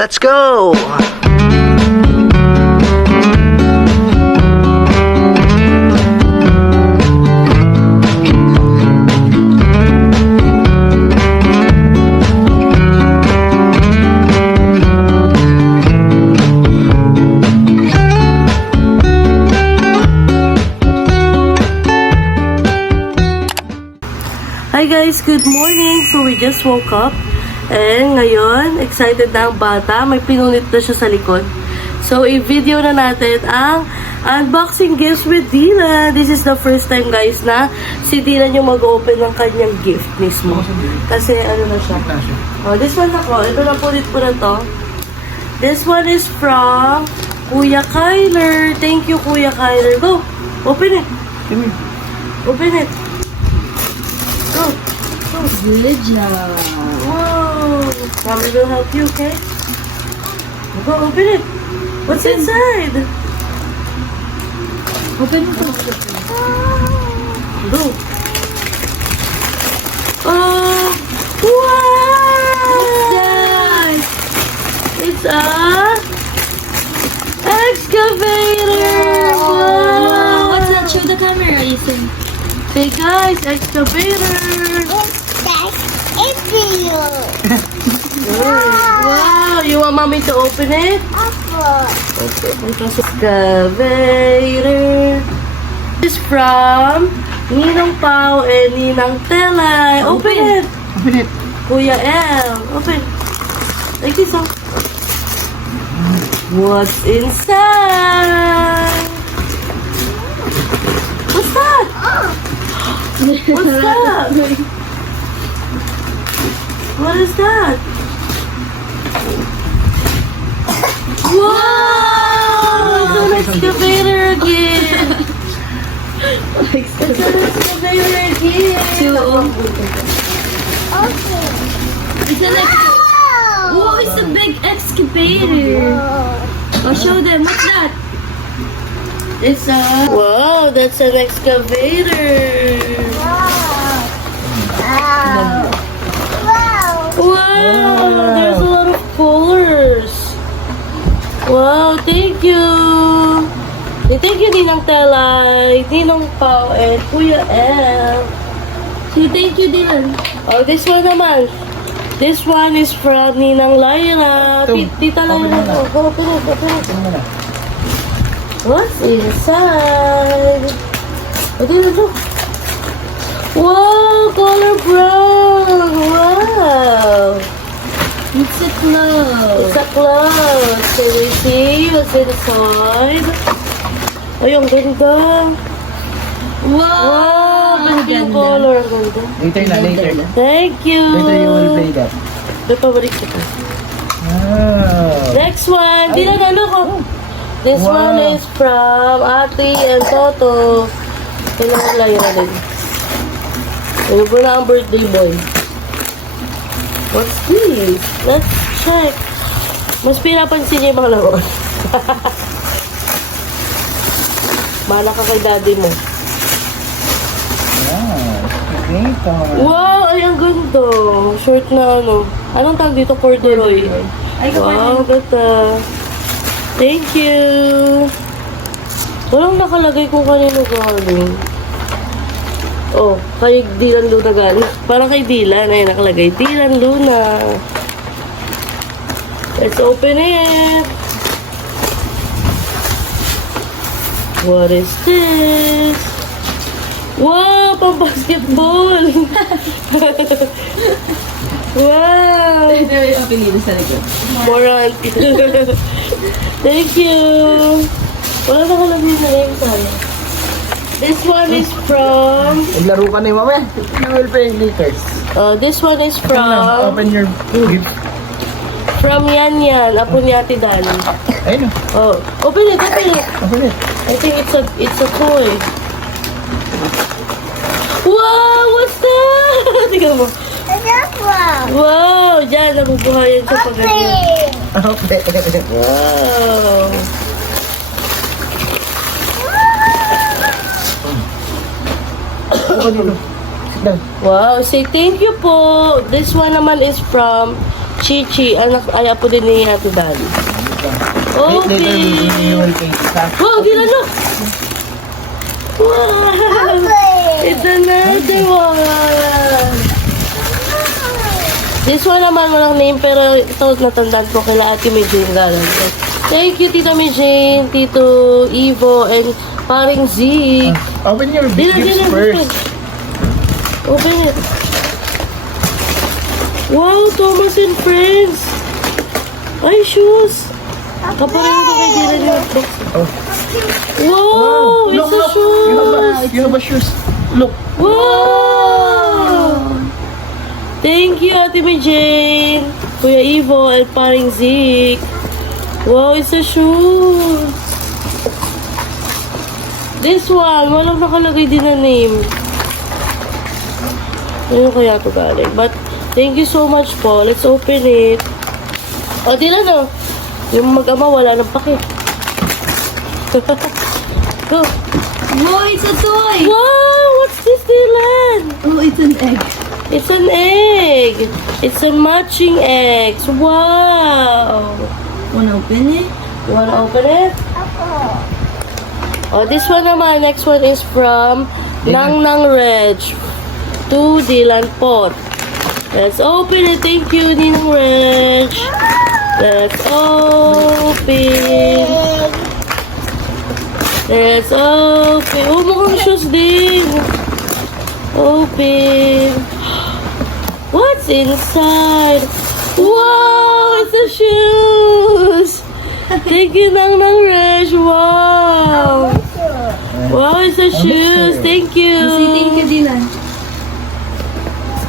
Let's go! Hi guys, good morning. So we just woke up. And ngayon, excited na ang bata. May pinunit na siya sa likod. So i-video na natin ang unboxing gifts with Dina. This is the first time guys na si Dina yung mag-open ng kanyang gift mismo. Kasi ano na siya. Oh, this one ako. Ito na punit ko na to. This one is from Kuya Kyler. Thank you, Kuya Kyler. Go! Open it. Open it. Go. Good job. Whoa! Mommy will help you, okay? Go, open it. What's inside? Open to. Go. Oh! Wow! Guys! It's a excavator! Wow! What's that? Show the camera, Ethan. Hey guys, excavator! Wow! You want mommy to open it? Excavator. This is from Ninong Pao and Ninang Telay. Open, it. Open it. Kuya L. Open. Like this, oh. What's inside? What's that? What's that? What is that? Wow! It's an excavator again! it's an excavator again! It's a like, oh, it's a big excavator. Oh, show them. What's that? It's a... Whoa, that's an excavator! Wow, there's a lot of colors. Wow, thank you. Thank you, Ninang Telay, Ninong Pao, and Kuya L. Say thank you, Dylan. Oh, this one naman. This one is from Ninang Lyra. Tita Lyra. Go, it, it. Tingnan mo na. Oh, What's inside? Oh, dito, dito. Wow, color brown. Wow. It's a clothes. It's a cloud. Can we see what's inside? Ay, ang ganda. Wow! Wow, ang ganda yung color. Ang ganda. Later na, later. Thank you. Later you will play that. May pabalik kita. Wow. Next one. Di na ano ko. Oh. This Wow. one is from Ate and Toto. Kailangan na din. Ano po na ang birthday boy? What's this? Let's check. Mas pinapansin niya yung mga laruan. Mana ka kay daddy mo. Wow. Okay, ito. Wow! Ay, ang ganda. Short na ano. Anong tawag dito? Corduroy. Wow, ganda. Thank you. Walang nakalagay kung kanino galing. Oh, kay Dylan Luna galing. Parang kay Dylan. Ay, nakalagay. Dylan Luna. Let's open it. What is this? Wow, pang basketball. wow. Ito yung apelido sa likod. Morant. Thank you. Wala nakalagay na name tayo. This one is from, Naglaro ka na yung mamaya. You will play later. uh, this one is Open lang. from, Open your gift. from Yan Yan, apo ni Ate Dani. Ayun o. Oh, open it, open it. Open it. I think it's a, it's a toy. Wow, what's that? Tingnan mo. Wow, dyan, nabubuhayan siya pag ganyan. Okay. Wow. Open it. Sit down. Wow, say thank you po. This one naman is from Chichi, anak, ay, apo din ni Ate Dali. Later, Okay. you will pay this, ha? Wow, ginano! Wow! It's another one! This one naman walang name pero ito natandaan ko kila Ate May Jane galang. Thank you, Tita May Jane, Tito Ivo, and paring Zeke. Open your Dila, gifts first. Open it. Wow, Thomas and Friends. Ay, shoes. Kaparin ko kay Dylan yung box. Oh. Wow, it's look, a look. shoes. You have a, you have a shoes. Look. Wow! Thank you, Ate May Jane, Kuya Ivo, and paring Zeke. Wow, it's a shoes. This one, walang nakalagay din na name. Ano kaya ito galing? But, thank you so much po. Let's open it. O, di na no. Yung mag-ama, wala nang pake. Go. Whoa, it's a toy! Wow! What's this, Dylan? Oh, it's an egg. It's an egg. It's a matching eggs. Wow. Wanna open it? You wanna open it? Oh, this one naman. Next one is from Nang Nang Reg to Dylan Pot. Let's open it. Thank you, Ninang Reg. Let's open. Let's open. Oh, mukhang shoes din. Open. What's inside? Wow, it's the shoes. Thank you, Nang Nang Reg. Wow. Wow, it's the shoes. Thank Say thank you, you.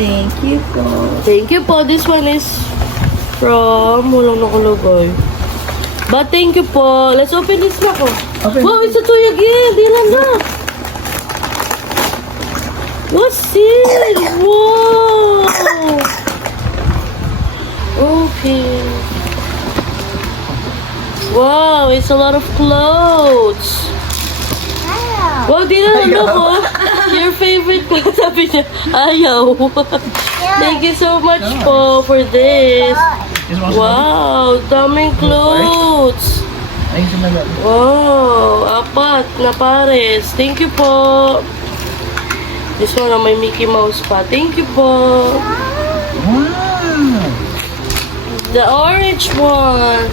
Thank you po. Thank you po. This one is from... Walang nakalagay. But thank you po. Let's open this na ko. Oh. Open. Wow, it's a toy again. Di lang na. What's this? Wow. Okay. Wow, it's a lot of clothes. Wow, di na ano ko. Your favorite clothes, sabi niya. Ayaw. Thank you so much po for this. Wow, daming clothes. Wow, apat na pares. Thank you po. This one na may Mickey Mouse pa. Thank you po. Wow. The orange one.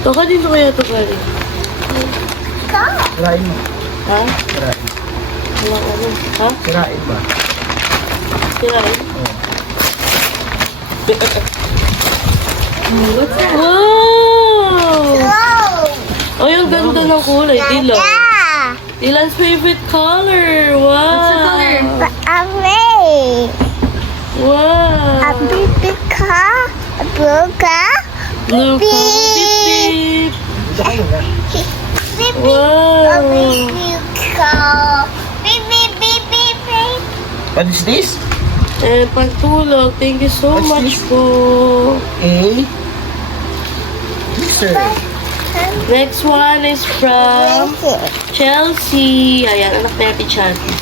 Ito ka dito kaya ito kaya. Sirain mo. Ha? Sirain. Walang ano. Ha? Sirain ba? Sirain? Oo. Oh. wow! Wow! Ay, ang ganda ng kulay. Dilaw. Ilan's favorite color. Wow! What's the color? Amay. Wow. A beep beep car. A blue car. Blue beep. car. Beep Wow. A beep go. Beep, beep, beep, beep, beep. What is this? Eh, pagtulog. Thank you so What's much this? po. Eh? Mixer. Next one is from Chelsea. Ayan, anak natin Chelsea.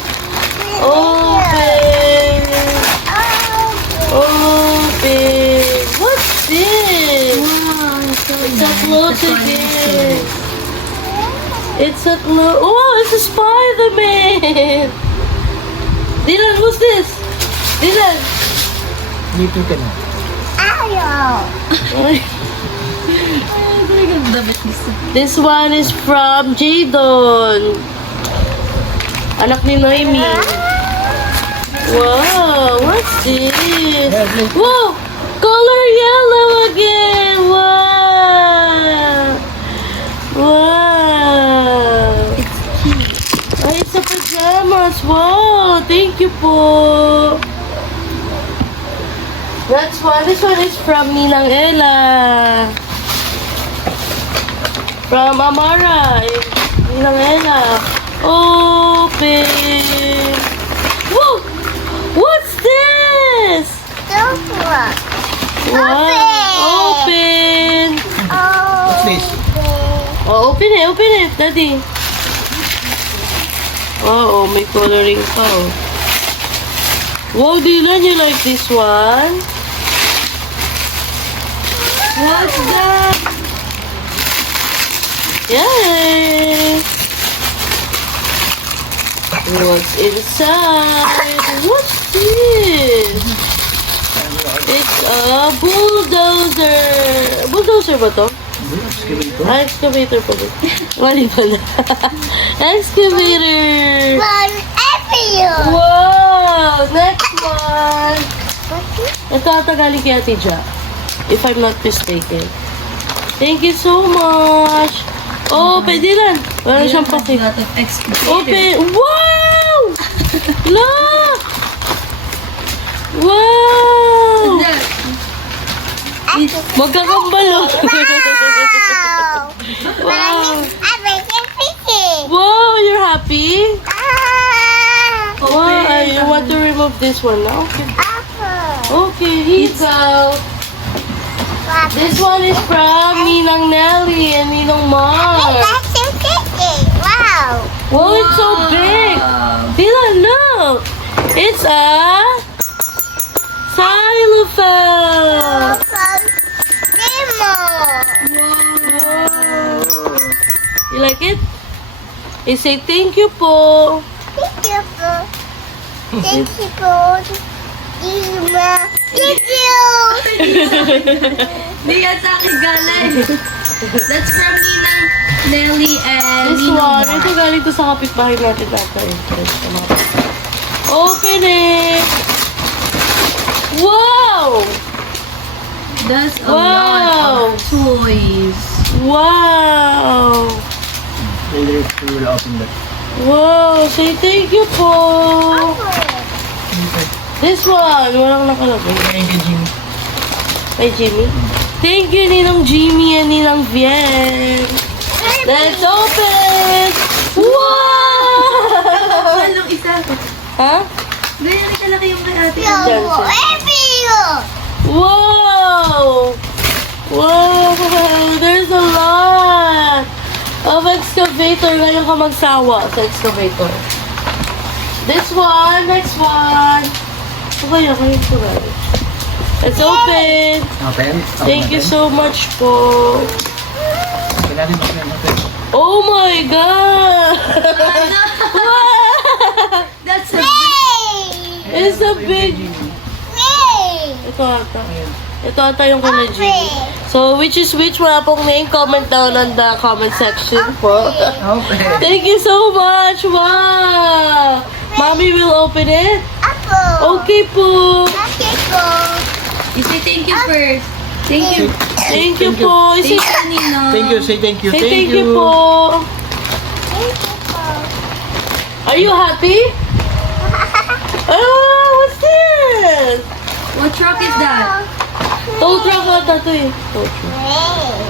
Open! Open! What's this? Wow, so it's a close again. It's a clothes. Oh, it's a Spider-Man! Dylan, who's this? Dylan! Dito ka na. Ay. This one is from Jadon. Anak ni Noemi. Wow, what's this? Wow, color yellow again. Wow. Wow. It's cute. Ay, it's a pajamas. Wow, thank you po. Next one. This one is from Ninang Ella. From Amara. eh, Ninang Ella. Open. Whoa! What's this? Wow. Open. What's this? Oh, open it, open it, daddy. Oh, oh, may coloring pa, oh. Wow, Dylan, you like this one? What's that? Yay! What's inside? What's this? It's a bulldozer. Bulldozer ba to? Excavator. Ah, excavator pala. Mali pala. excavator. One every Wow! Next one. Ito ata galing kay Ate Ja. If I'm not mistaken. Thank you so much. Oh, pwede lang. Wala siyang pati. Open. Wow! Look! Wow! That, Magkakambal oh. Wow! wow. Wow, you're happy? Ah! Wow, you want to remove this one now? Okay. Apple. Okay, here you go. This one is from Ninang Nelly and Ninang Mar. That's so fishing. Wow. Whoa, it's so big. Dylan, look. It's a xylophone. You like it? You say thank you po. Thank you for. Thank you for. Nemo. Thank you. Hindi yan sa akin galing. That's from Ninang Nelly and This Ninang one, ito galing to sa kapitbahay natin data. Open it! Wow! That's a Wow. lot of toys. Wow! Later, we will open that. Wow! Say thank you po! This one, walang nakalagay. Thank you, Jimmy. Kay Jimmy. Thank you, Ninong Jimmy and Ninang Vien. Let's open! Wow! Anong isa? Ha? Ganyan kalaki yung kay ate. Yo, every eh. Wow! Wow! There's a lot of excavator. Ngayon ka magsawa sa excavator. This one, next one. Ito kaya kayo ito guys. Let's open. Open. Thank you so much po. Oh my God! wow! That's a It's a big... Ito ata. Ito ata yung kala Jimmy. So, which is which? Wala pong name. Comment down on the comment section po. Open. Thank you so much! Wow! Mommy will open it? Apple. Okay po! Okay, go. You say thank you first. Thank you. Thank you po! Thank Say, you, Ninang. Thank you, say thank you. say thank you po! Thank you, po. Are you happy? Oh, what's this? What truck is that? Tow truck ata to eh. Tow truck.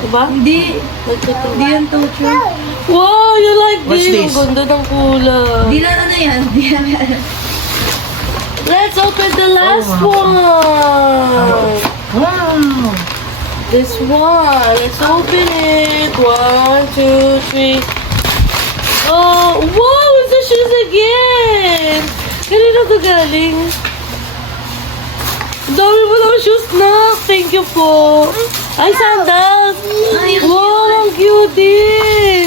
Diba? Hindi. Hindi yan tow truck. Wow, you like What's this? this? Ang ganda ng kulay. Hindi lang ano yan. Hindi lang yan. Let's open the last Oh, one. Wow. This one. Let's open it. One, two, three. Oh, wow! It's the shoes again! Kanina to galing? Ang Dami mo ng shoes na. Thank you po. Ay, sandals. Wow, ang cutie.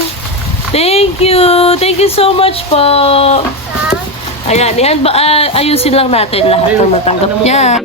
Thank you. Thank you so much po. Ayan, yan ba, ayusin lang natin lahat ng natanggap niya.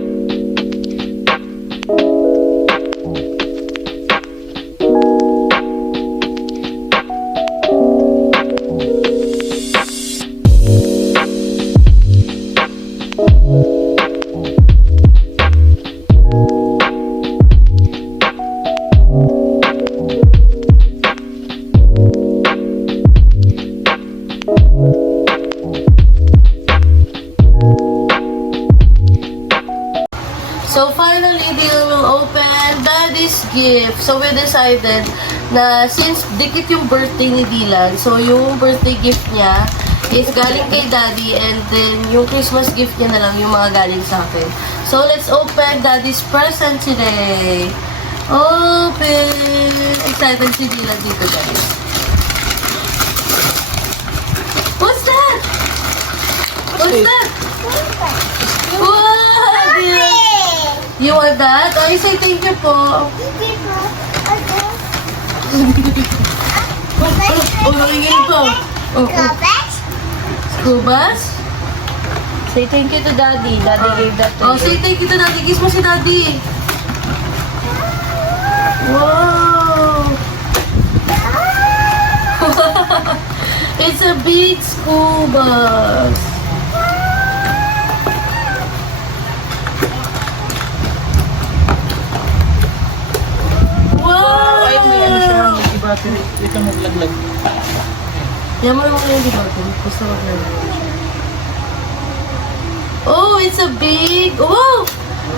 So we decided na since dikit yung birthday ni Dylan, so yung birthday gift niya is galing kay Daddy and then yung Christmas gift niya na lang yung mga galing sa akin. So let's open Daddy's present today. Open! Excited si Dylan dito guys. What's that? What's that? Wow! Dylan. You want that? Oh, you say thank you po. Thank you, po. Oh. Oh, oh. Garbage. School bus? Say thank you to daddy. Daddy gave that to Oh, you. say thank you to daddy. Kiss mo si daddy. Wow! It's a big school bus. May battery. Wait lang maglaglag. Yan mo yung yung diba? Gusto ko na. Oh, it's a big... Wow!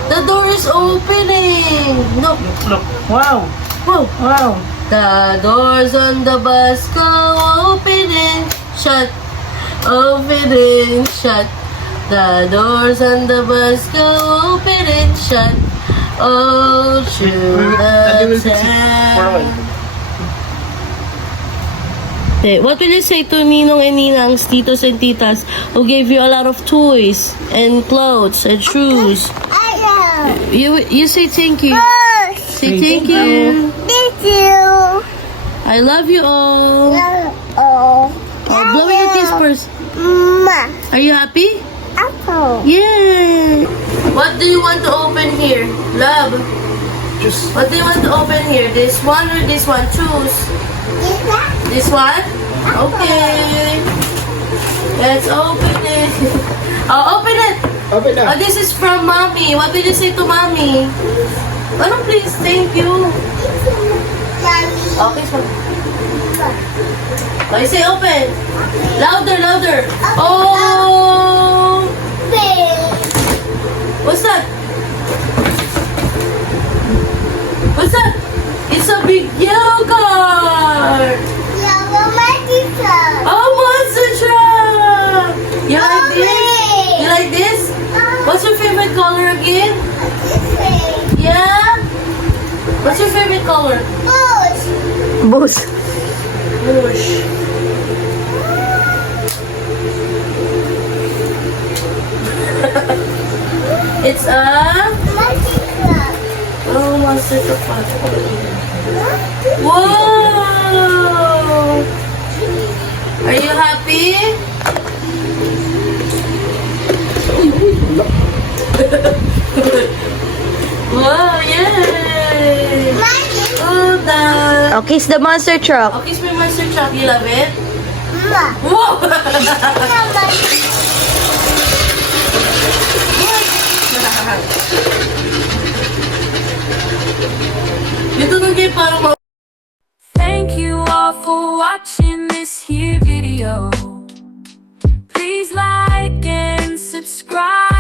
The door is opening! No, Look, look. Wow! wow! Wow! The doors on the bus go open and shut, open and shut. The doors on the bus go open and shut. Oh, Daddy will Okay, what will you say to Ninong and Ninangs, titos and titas, who gave you a lot of toys and clothes and shoes? I know. You you say thank you. Say thank Thank you. thank you. I love you all. Oh. Oh, blowing a kiss first. Ma. Are you happy? Apple. Yay! What do you want to open here? Love, Just what do you want to open here? This one or this one? Choose. This one? Okay. Let's open it. Oh, open it! open it. Oh, this is from mommy. What did you say to mommy? Ano, please? Thank you. Mommy. Okay, so. Oh, okay, say open. Louder, louder. Oh! What's that? What's that? It's a big yellow car! Yellow magical. Oh, monster truck! You like this? You like this? What's your favorite color again? Yeah? What's your favorite color? Bush. Boost. Bush. it's a... Magical. Oh, monster truck. Now kiss the monster truck. Oh, kiss my monster truck. You love it? Whoa! Dito nung game parang ma- Thank you all for watching this here video. Please like and subscribe.